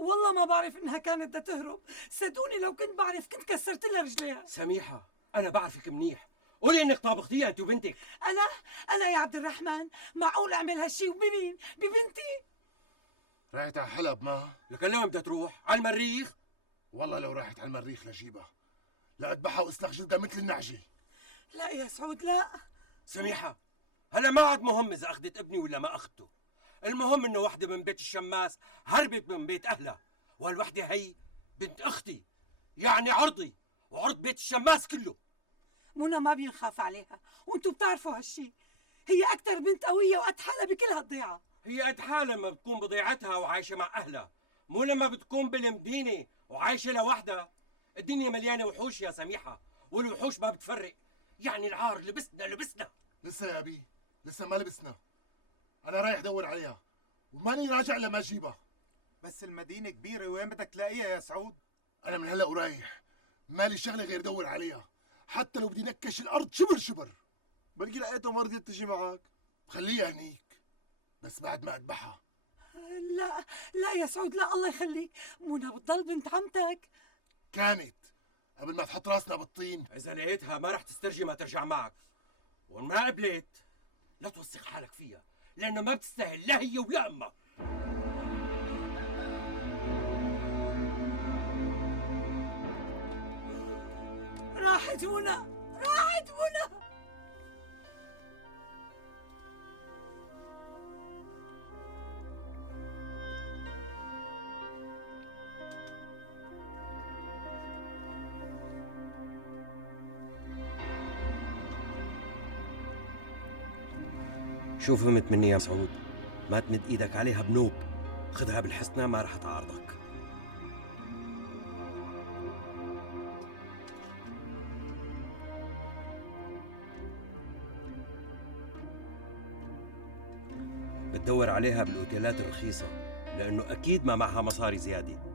والله ما بعرف انها كانت بدها تهرب. صدقوني لو كنت بعرف كنت كسرت لها رجليها. سميحة أنا بعرفك منيح، قولي إنك طابختيها أنت وبنتك. انا يا عبد الرحمن معقول اعمل هالشي وبمين؟ ببنتي؟ راحت على حلب ما؟ لكن لوين بدها تروح؟ على المريخ؟ والله لو راحت على المريخ لجيبها، لا اذبحها واسلخ جلدها مثل النعجة. لا يا سعود لا. سميحة هلا ما عاد مهم إذا أخذت ابني ولا ما أخذته، المهم إنه وحدة من بيت الشماس هربت من بيت أهلها، وهالوحدة هي بنت أختي، يعني عرضي وعرض بيت الشماس كله. منى ما بينخاف عليها وانتم بتعرفوا هالشي، هي اكثر بنت قويه وقد حالها بكل هالضيعه. هي قد حالها لما بتكون بضيعتها وعايشة مع أهلها، مو لما بتكون بالمدينة وعايشة لوحدها. الدنيا مليانة وحوش يا سميحة، والوحوش ما بتفرق، يعني العار لبسنا. لسه يا أبي، لسه ما لبسنا. أنا رايح دور عليها وماني راجع لما أجيبها. بس المدينة كبيرة، وين بدك تلاقيها يا سعود؟ أنا من هلا ورايح، مالي شغلة غير دور عليها، حتى لو بدي نكش الأرض شبر شبر. بلكي لقيتها ما رضيت تجي معك. خليها هنيك، بس بعد ما أذبحها. لا لا يا سعود لا، الله يخليك، منى بتضل بنت عمتك. كانت قبل ما تحط راسنا بالطين. إذا لقيتها ما رح تسترجي ما ترجع معك، وإن ما قبلت لا توسخ حالك فيها، لأنه ما بتستاهل لا هي ولا أمها. راحت منى، راحت منى. شو فهمت مني يا سعود؟ ما تمد ايدك عليها بنوب، خذها بالحسنى ما رح تعارضك. بتدور عليها بالاوتيلات الرخيصة، لأنه أكيد ما معها مصاري زيادة.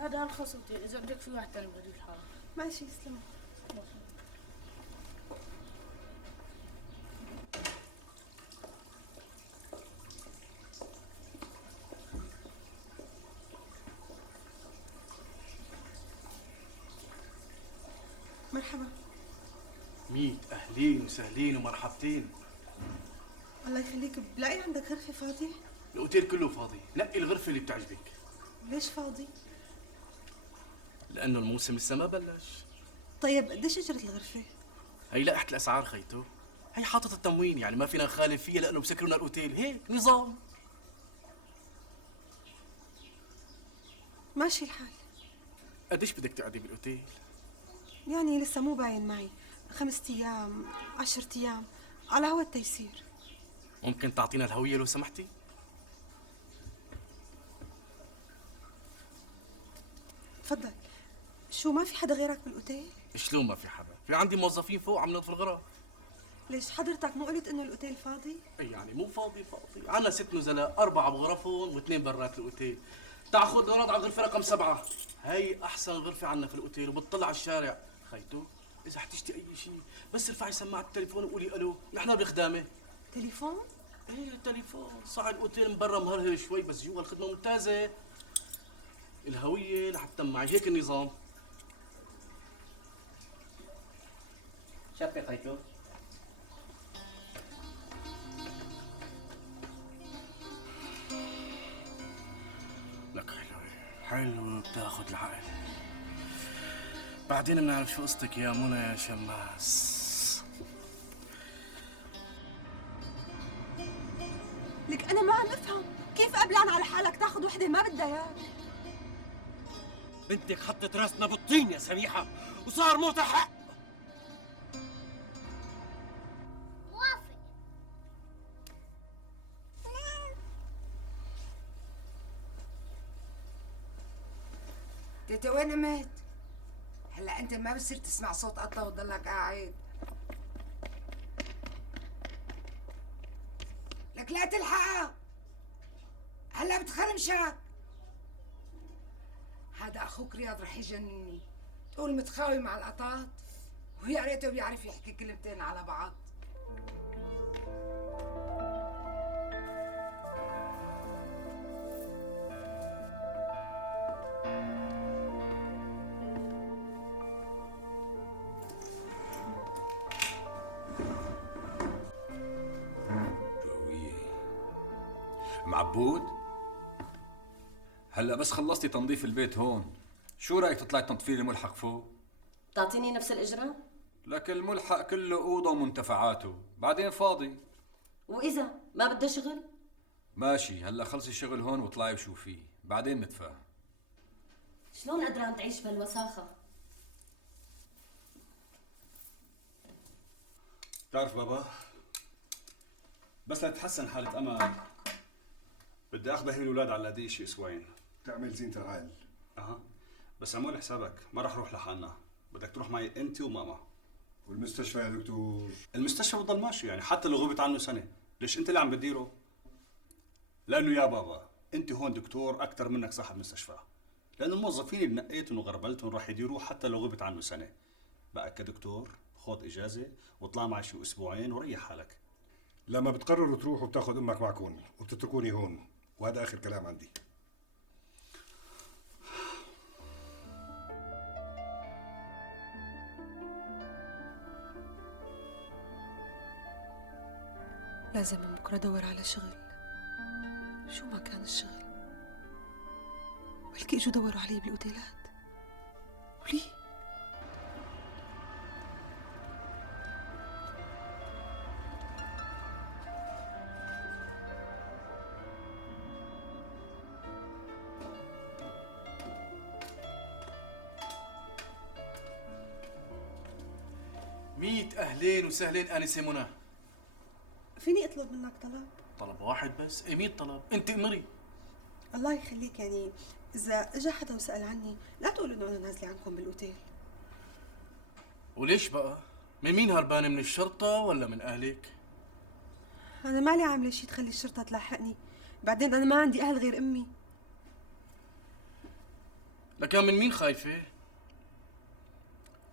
هذا أرخص اوتيل، إذا بدك في واحد تاني بغير الحارة. ماشي يسلمك. مرحبا. ميت أهلين وسهلين ومرحبتين. الله يخليك، بلاقي عندك غرفة فاضية؟ الأوتيل كله فاضي، نقي الغرفة اللي بتعجبك. ليش فاضي؟ لأنه الموسم لسه ما بلش. طيب قديش أجرة الغرفة؟ هي لائحة الأسعار خيتو، هي حاطة التموين، يعني ما فينا نخالف فيها لأنه بسكرونا الأوتيل، هيك نظام. ماشي الحال. قديش بدك تقعدي بالأوتيل؟ يعني لسه مو باين معي، 5 أيام 10 أيام على هوا التيسير. ممكن تعطينا الهوية لو سمحتي؟ تفضل. شو ما في حدا غيرك بالأوتيل؟ شلون ما في حدا؟ في عندي موظفين فوق عم ينظفوا الغرف. ليش حضرتك مو قلت إنه الأوتيل فاضي؟ يعني مو فاضي، عنا 6 نزلاء، 4 بغرفهم و2 برات الأوتيل. تعال خذ لونات على الغرفة رقم 7، هي أحسن غرفة عنا في الأوتيل وبتطلع على الشارع. خيتو إذا احتجتي أي شيء بس ارفعي سماعة التليفون وقولي ألو، نحن بخدامة. تليفون؟ ايه التليفون، صح الأوتيل من برا مهرهر شوي بس جوا الخدمة ممتازة. الهوية لحتى معي، هيك النظام. شفي خيتو. لك حلوة بتاخد العقل. بعدين بنعرف شو قصتك يا منى يا شماس. لك أنا ما عم أفهم كيف قبلان على حالك تاخذ وحدة ما بدها إياك؟ بنتك حطت راسنا بالطين يا سميحة وصار موتها حق. موافق. تيتا وين نمت؟ هلا انت ما بصير تسمع صوت قطة وتضلك قاعد. لك لا تلحقها. هلا بتخرمشك. هذا اخوك رياض رح يجنني، تقول متخاوي مع القطاط ويا ريته بيعرف يحكي كلمتين على بعض. قوية. معبود، هلا بس خلصتي تنظيف البيت هون، شو رأيك تطلعي تنظفي لي الملحق فوق؟ تعطيني نفس الإجرة؟ لك الملحق كله أوضة ومنتفعاته، بعدين فاضي. وإذا ما بدها شغل؟ ماشي، هلا خلصي الشغل هون واطلعي وشوفيه، بعدين نتفاهم. شلون قدران تعيش بهالوساخة؟ بتعرف بابا، بس لتتحسن حالة أمل بدي اخذ هي الاولاد على اللاذقيه شي اسبوعين. تعمل زينة العائل. اها، بس اعمل حسابك ما راح اروح لحالنا، بدك تروح معي انت وماما. والمستشفى يا دكتور؟ المستشفى بضل ماشي يعني حتى لو غبت عنه سنه. ليش انت اللي عم بتديره؟ لانه يا بابا انت هون دكتور اكثر منك صاحب مستشفى، لانه الموظفين اللي نقيتهم وغربلتهم راح يديروه حتى لو غبت عنه سنه. بقى كدكتور خذ اجازه واطلع معي شي اسبوعين وريح حالك. لما بتقرروا تروحوا بتاخذ امك معكم وبتتركوني هون، وهذا اخر كلام عندي. لازم من بكره ادور على شغل، شو ما كان الشغل. بلكي اجوا دوروا علي بالاوتيلات. وليه؟ ميت أهلين وسهلين آنسة منى. فيني اطلب منك طلب؟ طلب واحد بس؟ ايه 100 طلب، انت امري. الله يخليك، يعني اذا اجى حدا وسأل عني لا تقول انه انا نازله عنكم بالاوتيل. وليش بقى؟ من مين هربانة، من الشرطة ولا من أهلك؟ انا مالي عامله شيء تخلي الشرطه تلاحقني، بعدين انا ما عندي اهل غير امي. لكان من مين خايفة؟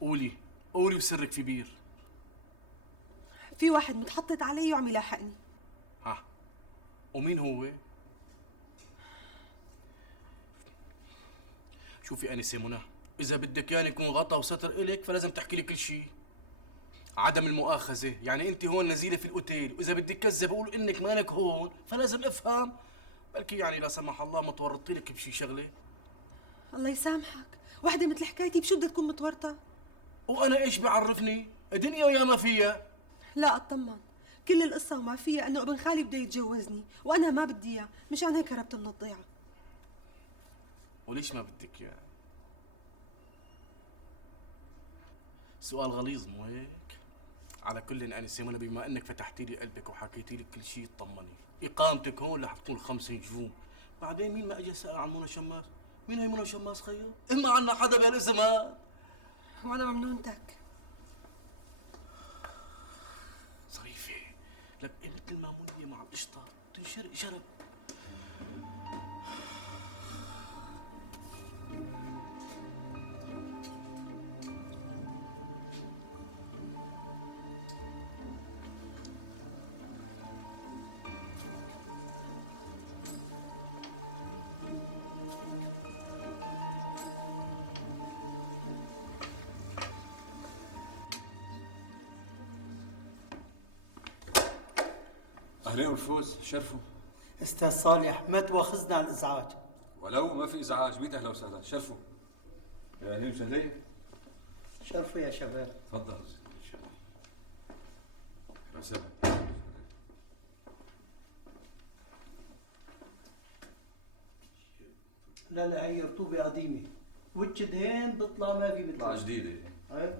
قولي قولي وسرك في بير. في واحد متحطط علي وعم يلاحقني. ها، ومين هو؟ شوفي أنسة منى، إذا بدك يعني يكون غطا وستر إلك فلازم تحكي لي كل شيء. عدم المؤاخذة، يعني أنت هون نزيلة في الأوتيل، وإذا بدك كذب أقول إنك مانك هون فلازم أفهم. بلكي يعني لا سمح الله ما تورطي لك بشي شغلة. الله يسامحك، وحده مثل حكايتي بشو بدها تكون متورطه؟ وأنا إيش بعرفني؟ الدنيا ويا ما فيها. لا اطمن، كل القصه وما فيها انه ابن خالي بده يتجوزني وانا ما بدي اياه، مشان هيك هربت من الضيعه. وليش ما بدك اياه؟ سؤال غليظ مو هيك؟ على كل أنسة منى، بما انك فتحتي لي قلبك وحكيتي لي كل شيء اطمني. اقامتك هون رح تكون 5 نجوم. بعدين مين ما اجى سأل عن منى شماس؟ مين هي منى شماس خيو؟ ما عنا حدا بهالاسم هاد. وانا ممنونتك. ظريفة لك مثل المامونية مع القشطة تنشرق شرب. أهلين والفوز، شرفوا. استاذ صالح ما تواخذنا على الازعاج. ولو ما في ازعاج، ميت اهلا وسهلا، شرفوا. يا اهلين وسهلين. شرفوا يا شباب. تفضل. اهلا وسهلا. لا لا، هي رطوبة قديمة، وجه دهين بيطلع ما في طلع مثل جديدة. هيك.